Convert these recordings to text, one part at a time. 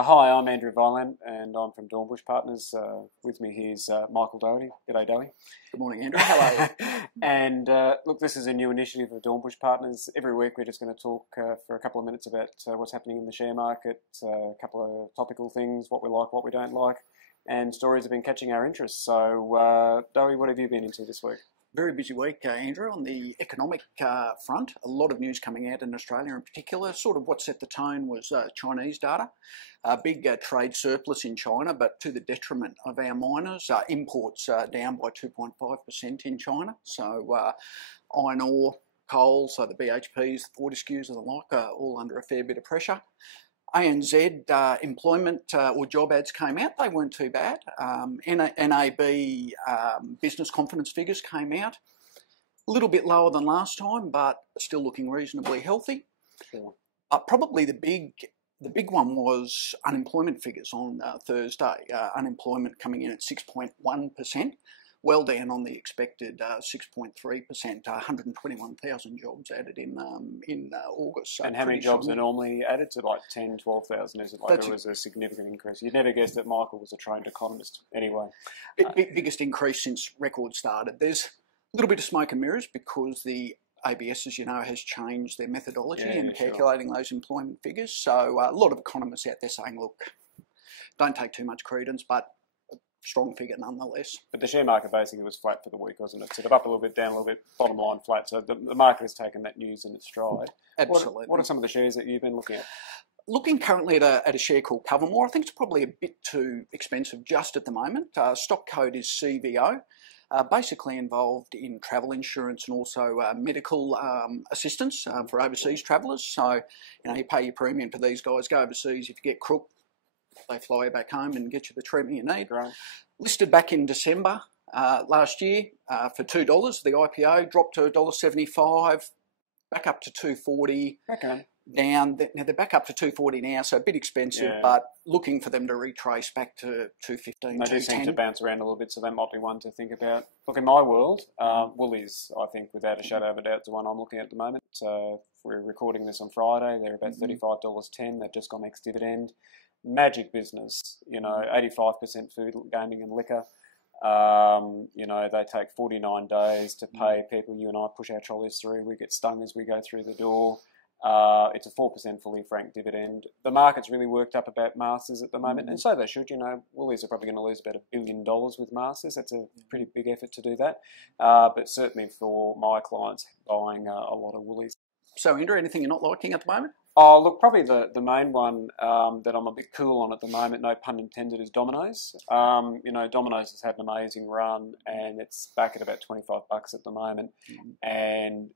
Hi, I'm Andrew Wielandt and I'm from Dornbush Partners. With me here's Michael Doherty. G'day, Doherty. Good morning, Andrew. How are you? And look, this is a new initiative of Dornbush Partners. Every week we're just going to talk for a couple of minutes about what's happening in the share market, a couple of topical things, what we like, what we don't like, and stories have been catching our interest. So, Doherty, what have you been into this week? Very busy week, Andrew, on the economic front. A lot of news coming out in Australia in particular. Sort of what set the tone was Chinese data. A big trade surplus in China, but to the detriment of our miners. Imports down by 2.5% in China. So iron ore, coal, so the BHPs, the Fortescues and the like are all under a fair bit of pressure. ANZ employment or job ads came out. They weren't too bad. NAB business confidence figures came out. A little bit lower than last time, but still looking reasonably healthy. Sure. Probably the big one was unemployment figures on Thursday. Unemployment coming in at 6.1%. Well down on the expected 6.3%, 121,000 jobs added in August. So and how many jobs are normally added? To like 10, 12,000? Is it like there was a significant increase? You'd never guessed that Michael was a trained economist. Anyway. Biggest increase since record started. There's a little bit of smoke and mirrors because the ABS, as you know, has changed their methodology in calculating those employment figures. So a lot of economists out there saying, look, don't take too much credence, but strong figure nonetheless. But the share market basically was flat for the week, wasn't it? Sort of up a little bit, down a little bit, bottom line flat. So the market has taken that news in its stride. Absolutely. What are some of the shares that you've been looking at? Looking currently at a share called Covermore. I think it's probably a bit too expensive just at the moment. Stock code is CVO. Basically involved in travel insurance and also medical assistance for overseas travellers. So, you pay your premium for these guys, go overseas. If you get crook, they fly you back home and get you the treatment you need. Right. Listed back in December last year for $2. The IPO dropped to $1.75, back up to $2.40. Okay. Down. Now they're back up to $2.40 now, so a bit expensive, but looking for them to retrace back to $2.15, $2.10. They do seem to bounce around a little bit, so that might be one to think about. Look, in my world, Woolies, I think, without a shadow of a doubt, is the one I'm looking at the moment. We're recording this on Friday. They're about $35.10. They've just gone ex-dividend. Magic business, 85% food, gaming and liquor. They take 49 days to pay people. You and I push our trolleys through. We get stung as we go through the door. It's a 4% fully franked dividend. The market's really worked up about Masters at the moment, and so they should. Woolies are probably going to lose about $1 billion with Masters. That's a pretty big effort to do that. But certainly for my clients buying a lot of Woolies. So, Andrew, anything you're not liking at the moment? Oh, look, probably the main one that I'm a bit cool on at the moment, no pun intended, is Domino's. Domino's has had an amazing run and it's back at about $25 at the moment. And,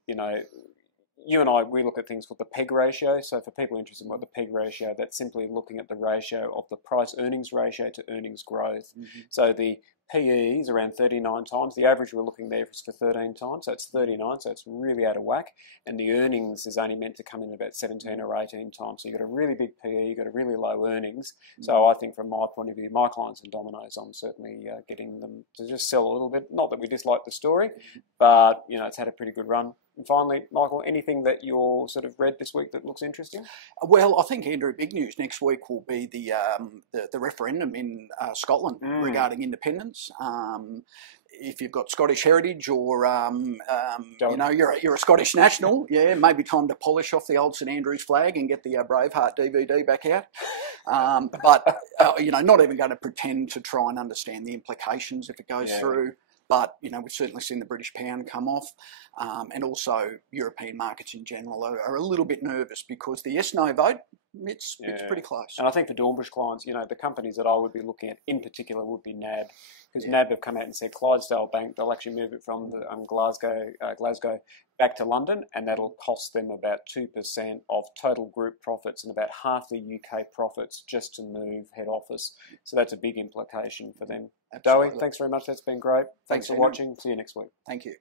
you and I, we look at things called the PEG ratio. So for people interested in what the PEG ratio, that's simply looking at the ratio of the price-earnings ratio to earnings growth. So the PE is around 39 times. The average we're looking there is for 13 times, so it's 39, so it's really out of whack. And the earnings is only meant to come in about 17 or 18 times. So you've got a really big PE, you've got a really low earnings. So I think from my point of view, my clients in Domino's, I'm certainly getting them to just sell a little bit. Not that we dislike the story, but, it's had a pretty good run. And finally, Michael, anything that you're sort of read this week that looks interesting? Well, I think, Andrew, big news next week will be the referendum in Scotland regarding independence. If you've got Scottish heritage or you're a Scottish national, maybe time to polish off the old St Andrews flag and get the Braveheart DVD back out. But not even going to pretend to try and understand the implications if it goes through. But, we've certainly seen the British pound come off, and also European markets in general are a little bit nervous because the yes-no vote, it's pretty close. And I think for Dornbush clients, the companies that I would be looking at in particular would be NAB, because NAB have come out and said Clydesdale Bank, they'll actually move it from the, Glasgow back to London, and that'll cost them about 2% of total group profits and about half the UK profits just to move head office. So that's a big implication for them. Dowie, thanks very much. That's been great. Thanks for watching. See you next week. Thank you.